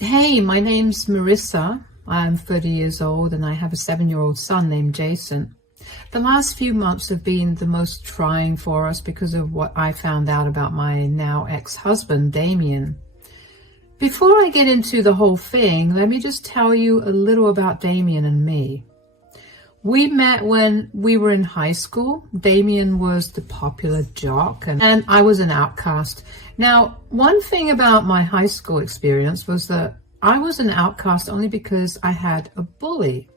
Hey, my name's Marissa. I'm 30 years old and I have a 7-year-old son named Jason. The last few months have been the most trying for us because of what I found out about my now ex-husband, Damien. Before I get into the whole thing, let me just tell you a little about Damien and me. We met when we were in high school. Damien was the popular jock and I was an outcast. Now, one thing about my high school experience was that I was an outcast only because I had a bully.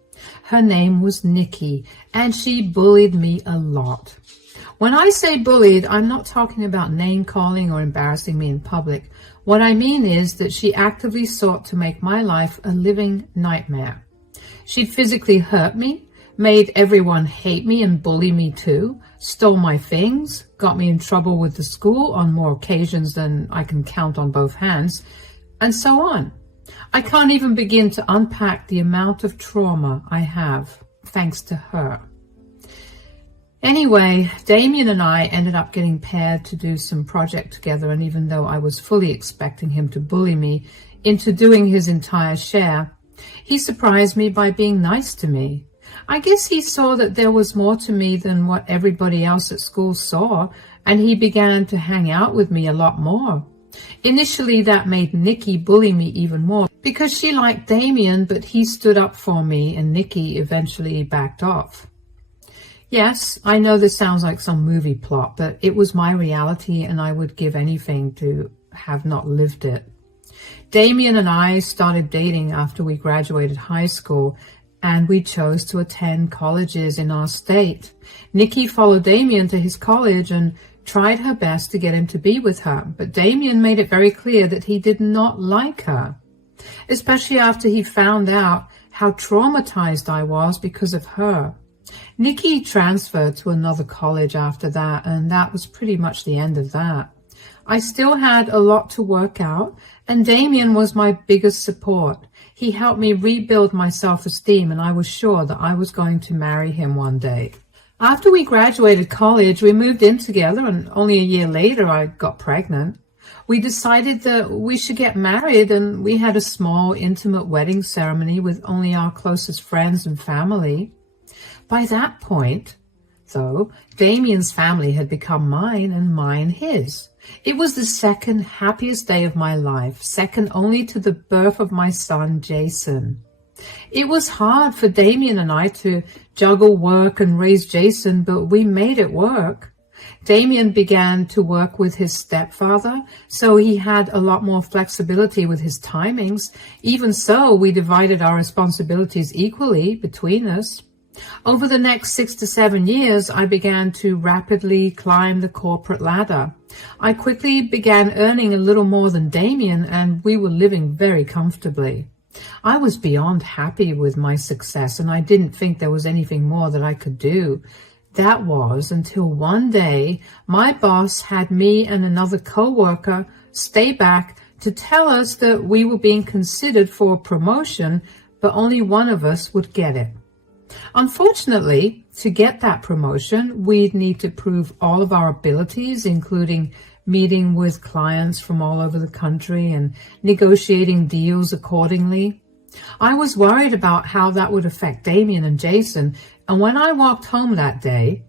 Her name was Nikki, and she bullied me a lot. When I say bullied, I'm not talking about name-calling or embarrassing me in public. What I mean is that she actively sought to make my life a living nightmare. She'd physically hurt me, made everyone hate me and bully me too, stole my things, got me in trouble with the school on more occasions than I can count on both hands, and so on. I can't even begin to unpack the amount of trauma I have thanks to her. Anyway, Damien and I ended up getting paired to do some project together, and even though I was fully expecting him to bully me into doing his entire share, he surprised me by being nice to me. I guess he saw that there was more to me than what everybody else at school saw, and he began to hang out with me a lot more. Initially, that made Nikki bully me even more because she liked Damien, but he stood up for me and Nikki eventually backed off. Yes, I know this sounds like some movie plot, but it was my reality and I would give anything to have not lived it. Damien and I started dating after we graduated high school, and we chose to attend colleges in our state. Nikki followed Damien to his college and tried her best to get him to be with her, but Damien made it very clear that he did not like her, especially after he found out how traumatized I was because of her. Nikki transferred to another college after that, and that was pretty much the end of that. I still had a lot to work out, and Damien was my biggest support. He helped me rebuild my self-esteem, and I was sure that I was going to marry him one day. After we graduated college, we moved in together, and only a year later I got pregnant. We decided that we should get married, and we had a small, intimate wedding ceremony with only our closest friends and family. By that point, though, Damien's family had become mine and mine his. It was the second happiest day of my life, second only to the birth of my son, Jason. It was hard for Damien and I to juggle work and raise Jason, but we made it work. Damien began to work with his stepfather, so he had a lot more flexibility with his timings. Even so, we divided our responsibilities equally between us. Over the next 6 to 7 years, I began to rapidly climb the corporate ladder. I quickly began earning a little more than Damien, and we were living very comfortably. I was beyond happy with my success, and I didn't think there was anything more that I could do. That was until one day my boss had me and another co-worker stay back to tell us that we were being considered for a promotion, but only one of us would get it. Unfortunately, to get that promotion, we'd need to prove all of our abilities, including meeting with clients from all over the country and negotiating deals accordingly. I was worried about how that would affect Damien and Jason, and when I walked home that day,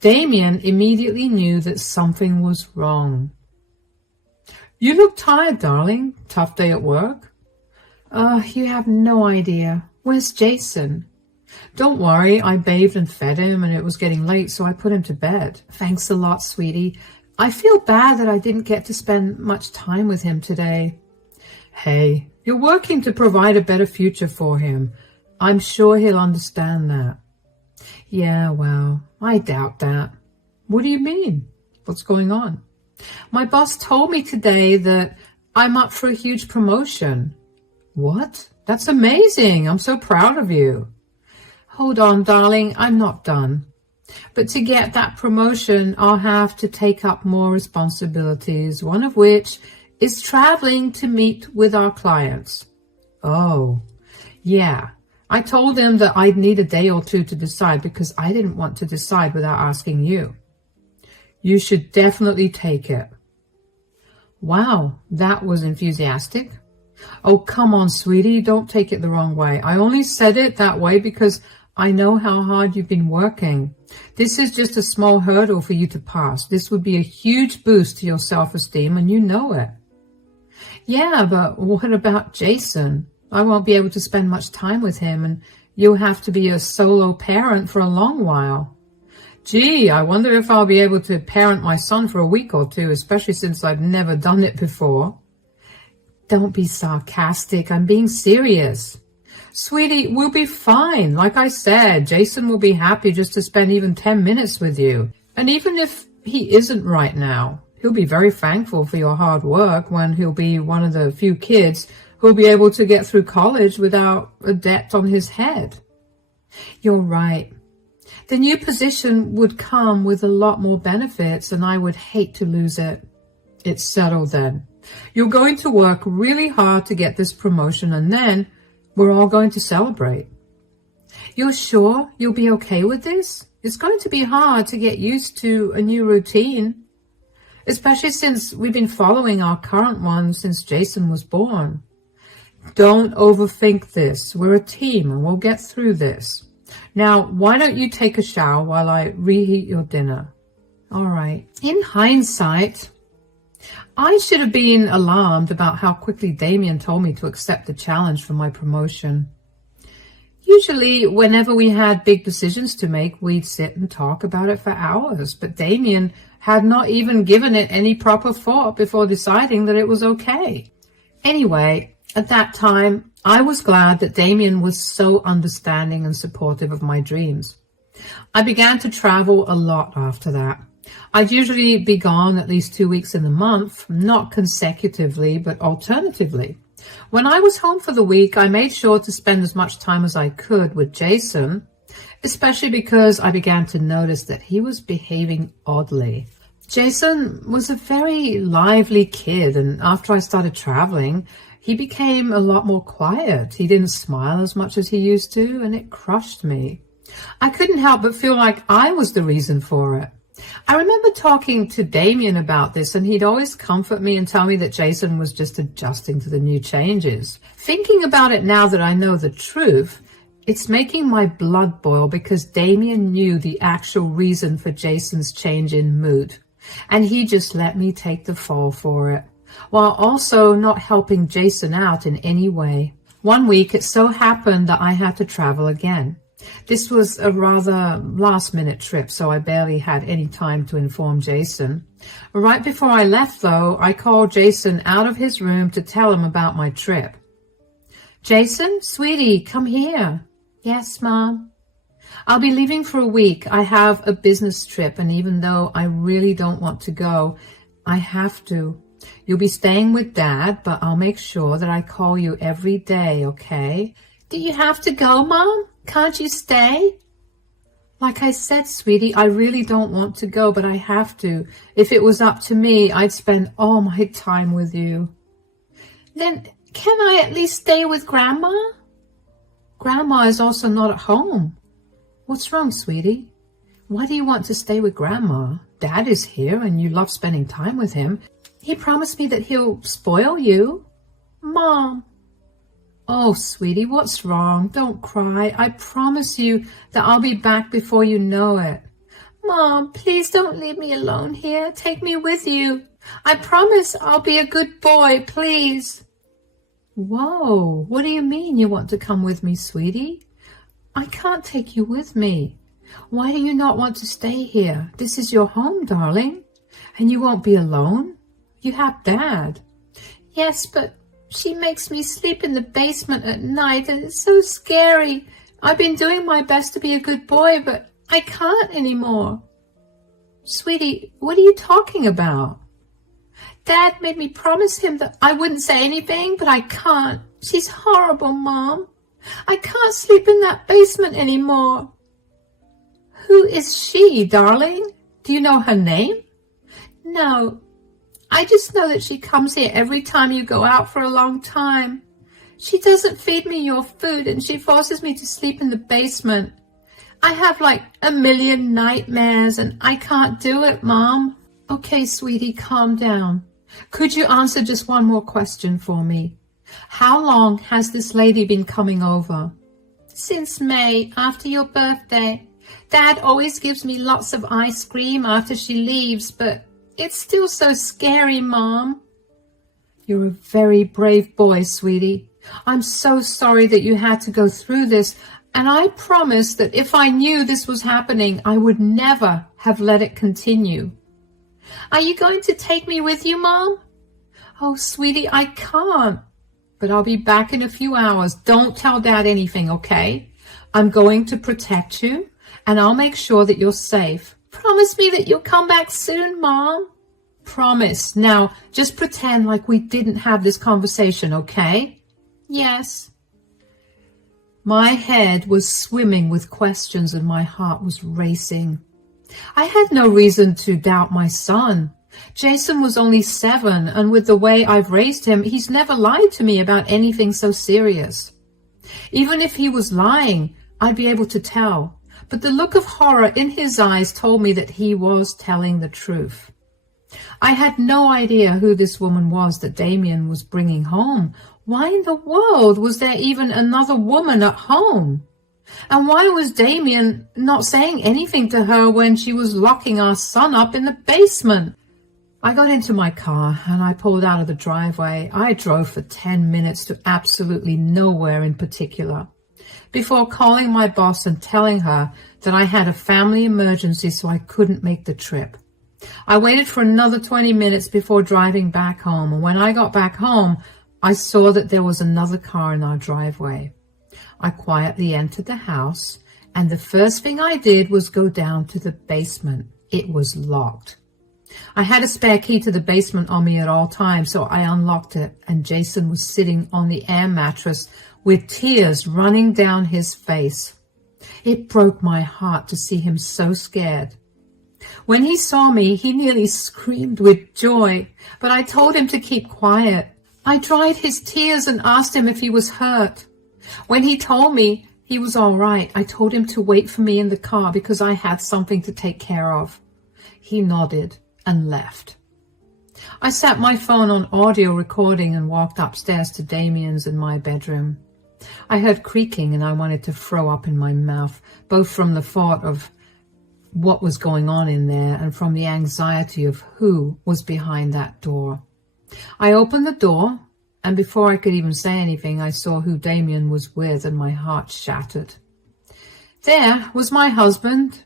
Damien immediately knew that something was wrong. "You look tired, darling. Tough day at work?" You have no idea. Where's Jason?" "Don't worry, I bathed and fed him, and it was getting late, so I put him to bed." "Thanks a lot, sweetie. I feel bad that I didn't get to spend much time with him today." "Hey, you're working to provide a better future for him. I'm sure he'll understand that." "Yeah, well, I doubt that." "What do you mean? What's going on?" "My boss told me today that I'm up for a huge promotion." "What? That's amazing. I'm so proud of you." "Hold on, darling, I'm not done. But to get that promotion, I'll have to take up more responsibilities, one of which is traveling to meet with our clients." "Oh, yeah. I told him that I'd need a day or two to decide because I didn't want to decide without asking you." "You should definitely take it." Wow, that was enthusiastic. Oh, come on, sweetie, don't take it the wrong way. I only said it that way because I know how hard you've been working. This is just a small hurdle for you to pass. This would be a huge boost to your self-esteem, and you know it. Yeah, but what about Jason? I won't be able to spend much time with him, and you'll have to be a solo parent for a long while. Gee, I wonder if I'll be able to parent my son for a week or two, especially since I've never done it before. Don't be sarcastic. I'm being serious. Sweetie, we'll be fine. Like I said, Jason will be happy just to spend even 10 minutes with you. And even if he isn't right now, he'll be very thankful for your hard work when he'll be one of the few kids who'll be able to get through college without a debt on his head. You're right. The new position would come with a lot more benefits, and I would hate to lose it. It's settled then. You're going to work really hard to get this promotion, and then we're all going to celebrate. You're sure you'll be okay with this? It's going to be hard to get used to a new routine, especially since we've been following our current one since Jason was born. Don't overthink this. We're a team and we'll get through this. Now, why don't you take a shower while I reheat your dinner? All right. In hindsight, I should have been alarmed about how quickly Damien told me to accept the challenge for my promotion. Usually, whenever we had big decisions to make, we'd sit and talk about it for hours, but Damien had not even given it any proper thought before deciding that it was okay. Anyway, at that time, I was glad that Damien was so understanding and supportive of my dreams. I began to travel a lot after that. I'd usually be gone at least 2 weeks in the month, not consecutively, but alternatively. When I was home for the week, I made sure to spend as much time as I could with Jason, especially because I began to notice that he was behaving oddly. Jason was a very lively kid, and after I started traveling, he became a lot more quiet. He didn't smile as much as he used to, and it crushed me. I couldn't help but feel like I was the reason for it. I remember talking to Damien about this, and he'd always comfort me and tell me that Jason was just adjusting to the new changes. Thinking about it now that I know the truth, it's making my blood boil because Damien knew the actual reason for Jason's change in mood, and he just let me take the fall for it, while also not helping Jason out in any way. One week, it so happened that I had to travel again. This was a rather last-minute trip, so I barely had any time to inform Jason. Right before I left, though, I called Jason out of his room to tell him about my trip. Jason, sweetie, come here. Yes, Mom. I'll be leaving for a week. I have a business trip, and even though I really don't want to go, I have to. You'll be staying with Dad, but I'll make sure that I call you every day, okay? Do you have to go, Mom? Can't you stay? Like I said, sweetie, I really don't want to go, but I have to. If it was up to me, I'd spend all my time with you. Then can I at least stay with Grandma? Grandma is also not at home. What's wrong, sweetie? Why do you want to stay with Grandma? Dad is here and you love spending time with him. He promised me that he'll spoil you. Mom. Oh, sweetie, what's wrong? Don't cry. I promise you that I'll be back before you know it. Mom, please don't leave me alone here. Take me with you. I promise I'll be a good boy, please. Whoa, what do you mean you want to come with me, sweetie? I can't take you with me. Why do you not want to stay here? This is your home, darling. And you won't be alone. You have Dad. Yes, but she makes me sleep in the basement at night, and it's so scary. I've been doing my best to be a good boy, but I can't anymore. Sweetie, what are you talking about? Dad made me promise him that I wouldn't say anything, but I can't. She's horrible, Mom. I can't sleep in that basement anymore. Who is she, darling? Do you know her name? No. I just know that she comes here every time you go out for a long time. She doesn't feed me your food, and she forces me to sleep in the basement. I have like a million nightmares, and I can't do it, Mom. Okay, sweetie, calm down. Could you answer just one more question for me? How long has this lady been coming over? Since May, after your birthday. Dad always gives me lots of ice cream after she leaves, but it's still so scary, Mom. You're a very brave boy, sweetie. I'm so sorry that you had to go through this, and I promise that if I knew this was happening, I would never have let it continue. Are you going to take me with you, Mom? Oh, sweetie, I can't. But I'll be back in a few hours. Don't tell Dad anything, okay? I'm going to protect you, and I'll make sure that you're safe. Promise me that you'll come back soon, Mom. Promise. Now, just pretend like we didn't have this conversation, okay? Yes. My head was swimming with questions and my heart was racing. I had no reason to doubt my son. Jason was only 7, and with the way I've raised him, he's never lied to me about anything so serious. Even if he was lying, I'd be able to tell. But the look of horror in his eyes told me that he was telling the truth. I had no idea who this woman was that Damien was bringing home. Why in the world was there even another woman at home? And why was Damien not saying anything to her when she was locking our son up in the basement? I got into my car and I pulled out of the driveway. I drove for 10 minutes to absolutely nowhere in particular, before calling my boss and telling her that I had a family emergency so I couldn't make the trip. I waited for another 20 minutes before driving back home, and when I got back home, I saw that there was another car in our driveway. I quietly entered the house, and the first thing I did was go down to the basement. It was locked. I had a spare key to the basement on me at all times, so I unlocked it, and Jason was sitting on the air mattress with tears running down his face. It broke my heart to see him so scared. When he saw me, he nearly screamed with joy, but I told him to keep quiet. I dried his tears and asked him if he was hurt. When he told me he was all right, I told him to wait for me in the car because I had something to take care of. He nodded and left. I set my phone on audio recording and walked upstairs to Damien's in my bedroom. I heard creaking and I wanted to throw up in my mouth, both from the thought of what was going on in there and from the anxiety of who was behind that door. I opened the door, and before I could even say anything, I saw who Damien was with, and my heart shattered. There was my husband,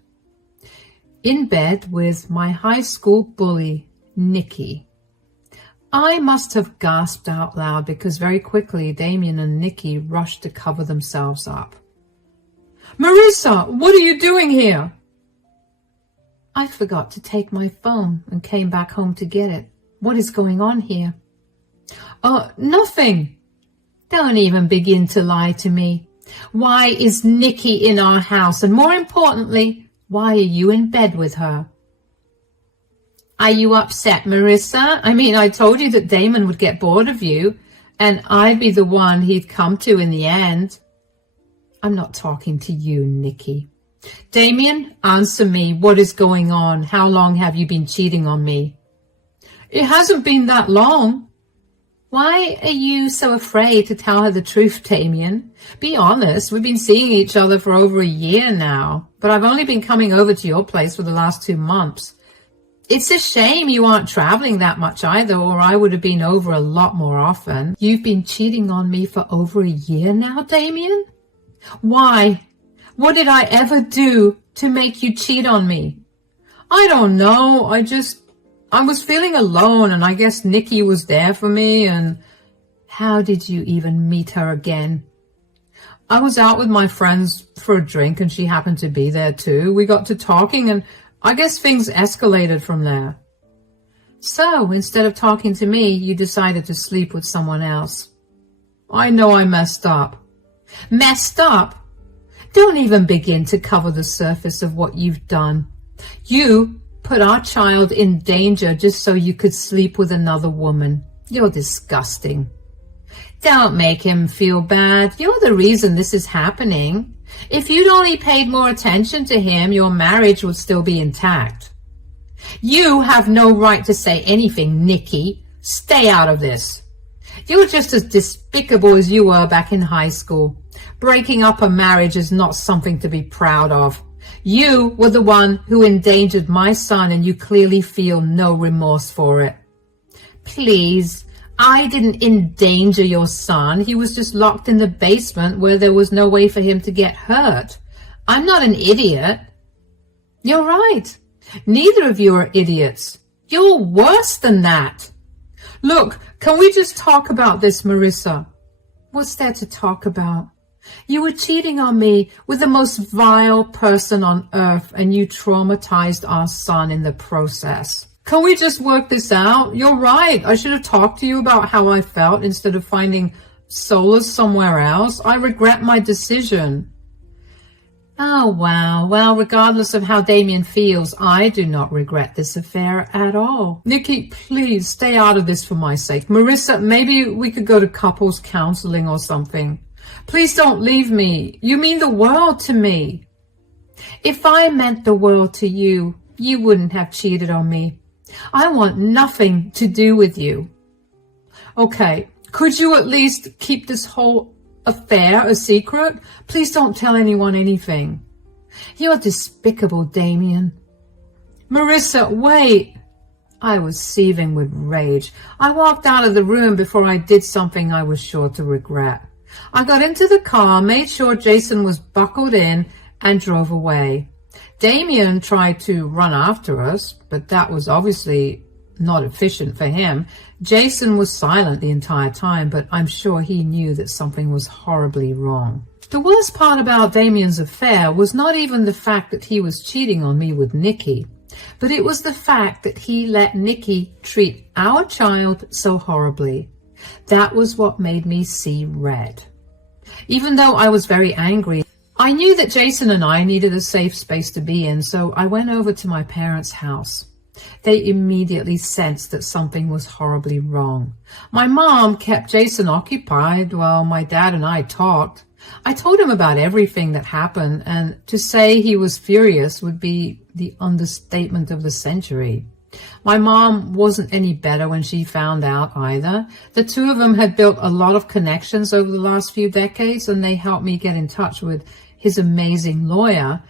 in bed with my high school bully, Nikki. I must have gasped out loud because very quickly Damien and Nikki rushed to cover themselves up. Marissa, what are you doing here? I forgot to take my phone and came back home to get it. What is going on here? Nothing. Don't even begin to lie to me. Why is Nikki in our house? And more importantly, why are you in bed with her? Are you upset, Marissa? I mean, I told you that Damon would get bored of you, and I'd be the one he'd come to in the end. I'm not talking to you, Nikki. Damien, answer me. What is going on? How long have you been cheating on me? It hasn't been that long. Why are you so afraid to tell her the truth, Damien? Be honest. We've been seeing each other for over a year now, but I've only been coming over to your place for the last 2 months. It's a shame you aren't traveling that much either, or I would have been over a lot more often. You've been cheating on me for over a year now, Damien? Why? What did I ever do to make you cheat on me? I don't know. I was feeling alone, and I guess Nikki was there for me, and how did you even meet her again? I was out with my friends for a drink, and she happened to be there too. We got to talking, and I guess things escalated from there. So, instead of talking to me, you decided to sleep with someone else. I know I messed up. Messed up? Don't even begin to cover the surface of what you've done. You put our child in danger just so you could sleep with another woman. You're disgusting. Don't make him feel bad. You're the reason this is happening. If you'd only paid more attention to him, your marriage would still be intact. You have no right to say anything, Nikki. Stay out of this. You're just as despicable as you were back in high school. Breaking up a marriage is not something to be proud of. You were the one who endangered my son, and you clearly feel no remorse for it. Please, I didn't endanger your son. He was just locked in the basement where there was no way for him to get hurt. I'm not an idiot. You're right. Neither of you are idiots. You're worse than that. Look, can we just talk about this, Marissa? What's there to talk about? You were cheating on me with the most vile person on earth, and you traumatized our son in the process. Can we just work this out? You're right. I should have talked to you about how I felt instead of finding solace somewhere else. I regret my decision. Oh, wow. Well, regardless of how Damien feels, I do not regret this affair at all. Nikki, please stay out of this for my sake. Marissa, maybe we could go to couples counseling or something. Please don't leave me. You mean the world to me. If I meant the world to you, you wouldn't have cheated on me. I want nothing to do with you. Okay, could you at least keep this whole affair a secret? Please don't tell anyone anything. You're despicable, Damien. Marissa, wait. I was seething with rage. I walked out of the room before I did something I was sure to regret. I got into the car, made sure Jason was buckled in, and drove away. Damien tried to run after us, but that was obviously not efficient for him. Jason was silent the entire time, but I'm sure he knew that something was horribly wrong. The worst part about Damien's affair was not even the fact that he was cheating on me with Nikki, but it was the fact that he let Nikki treat our child so horribly. That was what made me see red. Even though I was very angry, I knew that Jason and I needed a safe space to be in, so I went over to my parents' house. They immediately sensed that something was horribly wrong. My mom kept Jason occupied while my dad and I talked. I told him about everything that happened, and to say he was furious would be the understatement of the century. My mom wasn't any better when she found out either. The two of them had built a lot of connections over the last few decades, and they helped me get in touch with his amazing lawyer,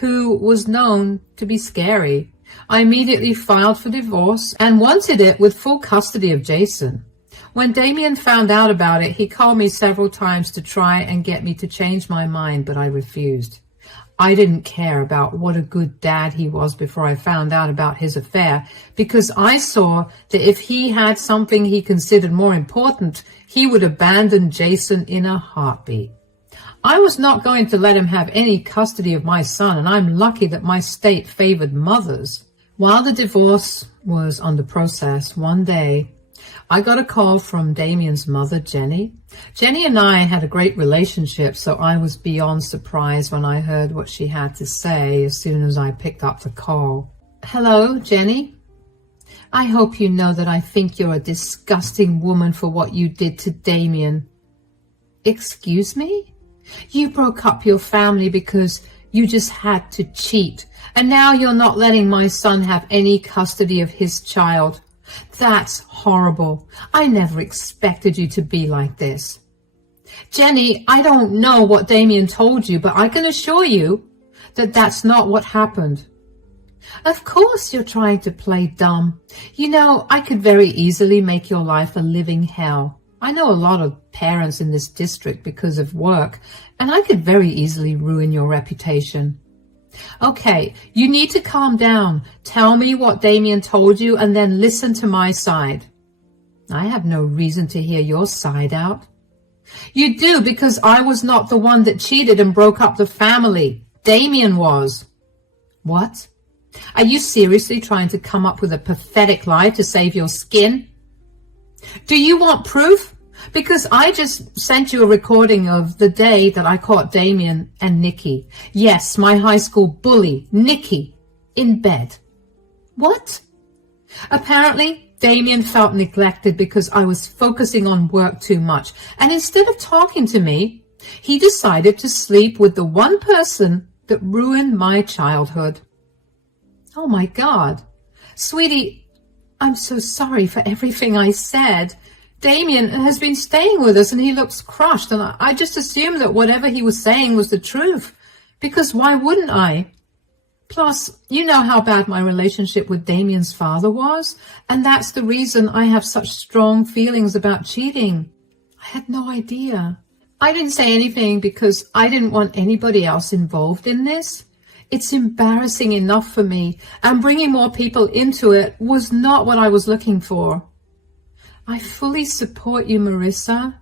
who was known to be scary. I immediately filed for divorce and wanted it with full custody of Jason. When Damien found out about it, he called me several times to try and get me to change my mind, but I refused. I didn't care about what a good dad he was before I found out about his affair, because I saw that if he had something he considered more important, he would abandon Jason in a heartbeat. I was not going to let him have any custody of my son, and I'm lucky that my state favored mothers. While the divorce was under process, one day I got a call from Damien's mother, Jenny. Jenny and I had a great relationship, so I was beyond surprised when I heard what she had to say as soon as I picked up the call. Hello, Jenny. I hope you know that I think you're a disgusting woman for what you did to Damien. Excuse me? You broke up your family because you just had to cheat, and now you're not letting my son have any custody of his child. That's horrible. I never expected you to be like this. Jenny, I don't know what Damien told you, but I can assure you that that's not what happened. Of course you're trying to play dumb. You know, I could very easily make your life a living hell. I know a lot of parents in this district because of work, and I could very easily ruin your reputation. Okay, you need to calm down. Tell me what Damien told you and then listen to my side. I have no reason to hear your side out. You do, because I was not the one that cheated and broke up the family. Damien was. What? Are you seriously trying to come up with a pathetic lie to save your skin? Do you want proof? Because I just sent you a recording of the day that I caught Damien and Nikki. Yes, my high school bully, Nikki, in bed. What? Apparently, Damien felt neglected because I was focusing on work too much. And instead of talking to me, he decided to sleep with the one person that ruined my childhood. Oh my God. Sweetie, I'm so sorry for everything I said. Damien has been staying with us and he looks crushed, and I just assumed that whatever he was saying was the truth, because why wouldn't I? Plus, you know how bad my relationship with Damien's father was, and that's the reason I have such strong feelings about cheating. I had no idea. I didn't say anything because I didn't want anybody else involved in this. It's embarrassing enough for me, and bringing more people into it was not what I was looking for. I fully support you, Marissa.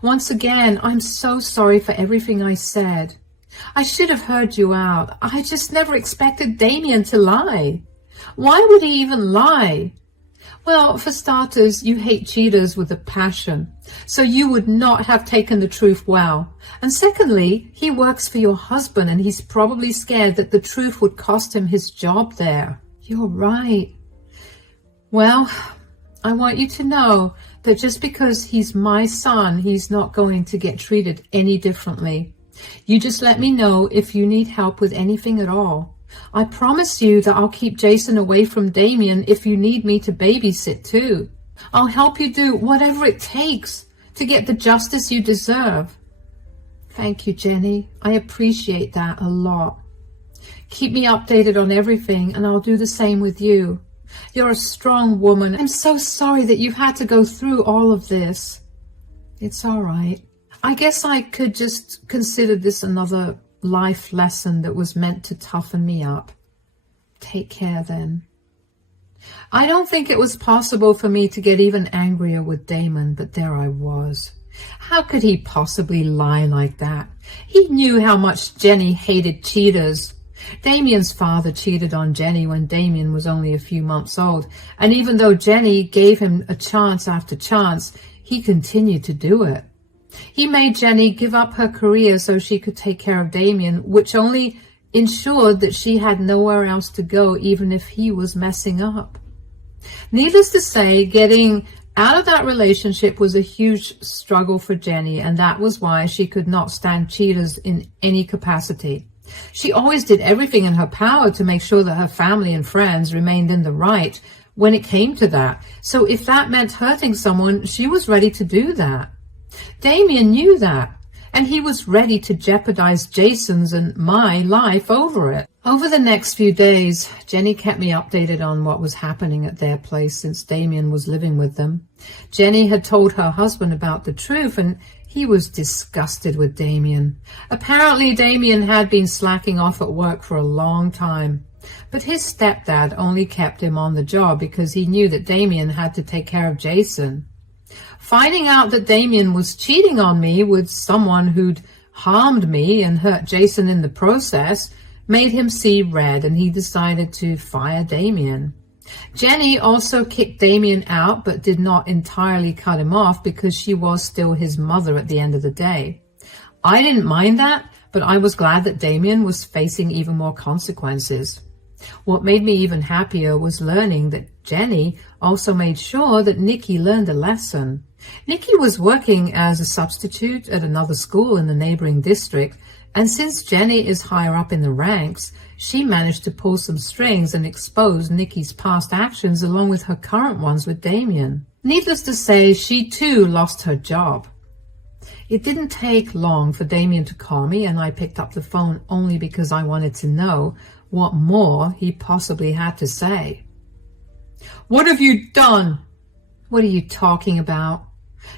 Once again, I'm so sorry for everything I said. I should have heard you out. I just never expected Damien to lie. Why would he even lie? Well, for starters, you hate cheaters with a passion, so you would not have taken the truth well. And secondly, he works for your husband, and he's probably scared that the truth would cost him his job there. You're right. Well, I want you to know that just because he's my son, he's not going to get treated any differently. You just let me know if you need help with anything at all. I promise you that I'll keep Jason away from Damien if you need me to babysit too. I'll help you do whatever it takes to get the justice you deserve. Thank you, Jenny. I appreciate that a lot. Keep me updated on everything, and I'll do the same with you. You're a strong woman. I'm so sorry that you've had to go through all of this. It's all right. I guess I could just consider this another life lesson that was meant to toughen me up. Take care then. I don't think it was possible for me to get even angrier with Damon, but there I was. How could he possibly lie like that? He knew how much Jenny hated cheaters. Damien's father cheated on Jenny when Damien was only a few months old, and even though Jenny gave him a chance after chance, he continued to do it. He made Jenny give up her career so she could take care of Damien, which only ensured that she had nowhere else to go even if he was messing up. Needless to say, getting out of that relationship was a huge struggle for Jenny, and that was why she could not stand cheaters in any capacity. She always did everything in her power to make sure that her family and friends remained in the right when it came to that. So if that meant hurting someone, she was ready to do that. Damien knew that, and he was ready to jeopardize Jason's and my life over it. Over the next few days, Jenny kept me updated on what was happening at their place since Damien was living with them. Jenny had told her husband about the truth, and he was disgusted with Damien. Apparently, Damien had been slacking off at work for a long time, but his stepdad only kept him on the job because he knew that Damien had to take care of Jason. Finding out that Damien was cheating on me with someone who'd harmed me and hurt Jason in the process made him see red, and he decided to fire Damien. Jenny also kicked Damien out, but did not entirely cut him off because she was still his mother at the end of the day. I didn't mind that, but I was glad that Damien was facing even more consequences. What made me even happier was learning that Jenny also made sure that Nikki learned a lesson. Nikki was working as a substitute at another school in the neighboring district, and since Jenny is higher up in the ranks, she managed to pull some strings and expose Nikki's past actions along with her current ones with Damien. Needless to say, she too lost her job. It didn't take long for Damien to call me, and I picked up the phone only because I wanted to know what more he possibly had to say. "What have you done?" "What are you talking about?"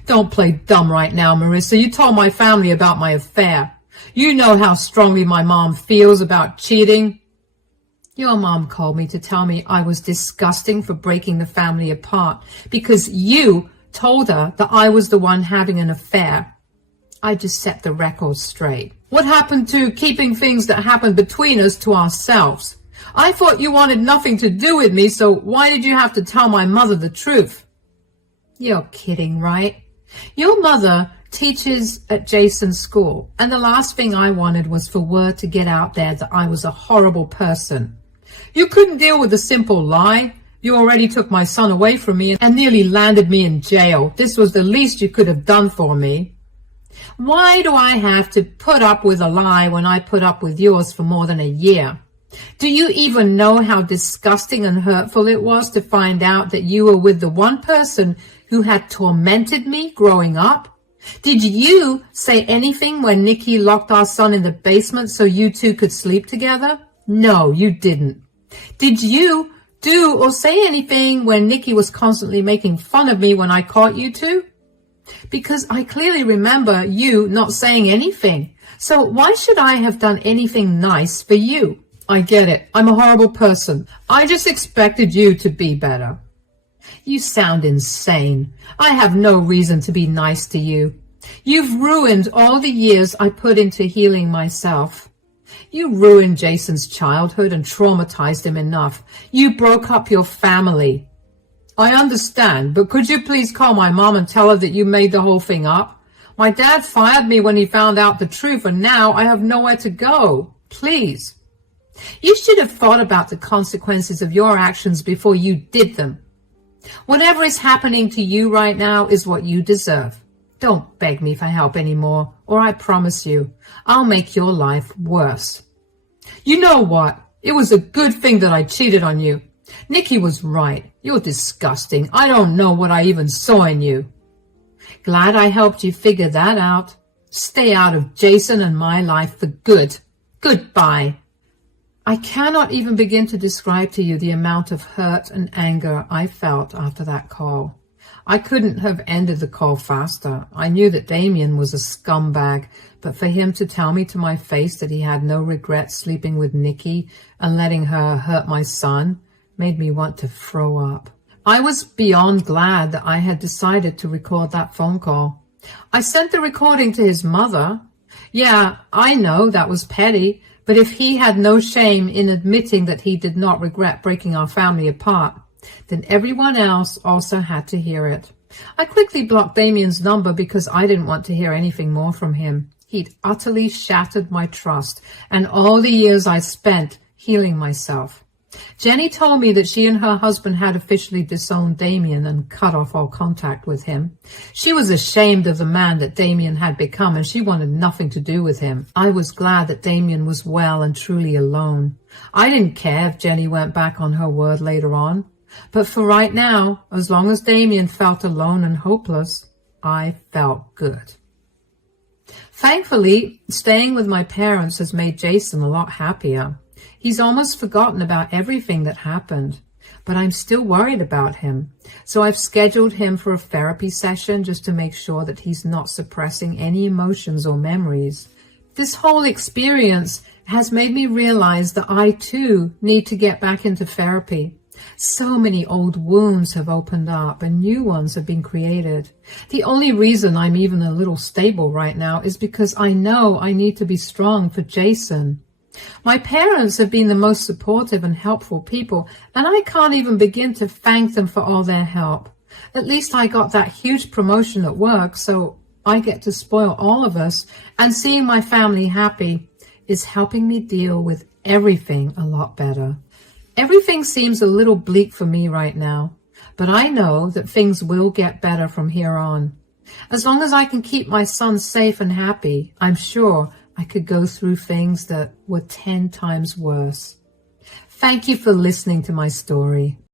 "Don't play dumb right now, Marissa. You told my family about my affair. You know how strongly my mom feels about cheating." "Your mom called me to tell me I was disgusting for breaking the family apart because you told her that I was the one having an affair." I just set the record straight. "What happened to keeping things that happened between us to ourselves? I thought you wanted nothing to do with me, so why did you have to tell my mother the truth?" "You're kidding, right? Your mother teaches at Jason's school, and the last thing I wanted was for word to get out there that I was a horrible person. You couldn't deal with a simple lie. You already took my son away from me and nearly landed me in jail. This was the least you could have done for me. Why do I have to put up with a lie when I put up with yours for more than a year? Do you even know how disgusting and hurtful it was to find out that you were with the one person who had tormented me growing up? Did you say anything when Nikki locked our son in the basement so you two could sleep together? No, you didn't. Did you do or say anything when Nikki was constantly making fun of me when I caught you two? Because I clearly remember you not saying anything. So why should I have done anything nice for you? I get it. I'm a horrible person. I just expected you to be better. You sound insane. I have no reason to be nice to you. You've ruined all the years I put into healing myself. You ruined Jason's childhood and traumatized him enough. You broke up your family. I understand, but could you please call my mom and tell her that you made the whole thing up? My dad fired me when he found out the truth, and now I have nowhere to go. Please. You should have thought about the consequences of your actions before you did them. Whatever is happening to you right now is what you deserve. Don't beg me for help anymore, or I promise you, I'll make your life worse. You know what? It was a good thing that I cheated on you. Nikki was right. You're disgusting. I don't know what I even saw in you. Glad I helped you figure that out. Stay out of Jason and my life for good. Goodbye. I cannot even begin to describe to you the amount of hurt and anger I felt after that call. I couldn't have ended the call faster. I knew that Damien was a scumbag, but for him to tell me to my face that he had no regret sleeping with Nikki and letting her hurt my son made me want to throw up. I was beyond glad that I had decided to record that phone call. I sent the recording to his mother. Yeah, I know that was petty, but if he had no shame in admitting that he did not regret breaking our family apart, then everyone else also had to hear it. I quickly blocked Damien's number because I didn't want to hear anything more from him. He'd utterly shattered my trust and all the years I spent healing myself. Jenny told me that she and her husband had officially disowned Damien and cut off all contact with him. She was ashamed of the man that Damien had become, and she wanted nothing to do with him. I was glad that Damien was well and truly alone. I didn't care if Jenny went back on her word later on. But for right now, as long as Damien felt alone and hopeless, I felt good. Thankfully, staying with my parents has made Jason a lot happier. He's almost forgotten about everything that happened, but I'm still worried about him. So I've scheduled him for a therapy session just to make sure that he's not suppressing any emotions or memories. This whole experience has made me realize that I too need to get back into therapy. So many old wounds have opened up and new ones have been created. The only reason I'm even a little stable right now is because I know I need to be strong for Jason. My parents have been the most supportive and helpful people, and I can't even begin to thank them for all their help. At least I got that huge promotion at work, so I get to spoil all of us, and seeing my family happy is helping me deal with everything a lot better. Everything seems a little bleak for me right now, but I know that things will get better from here on. As long as I can keep my son safe and happy, I'm sure I could go through things that were 10 times worse. Thank you for listening to my story.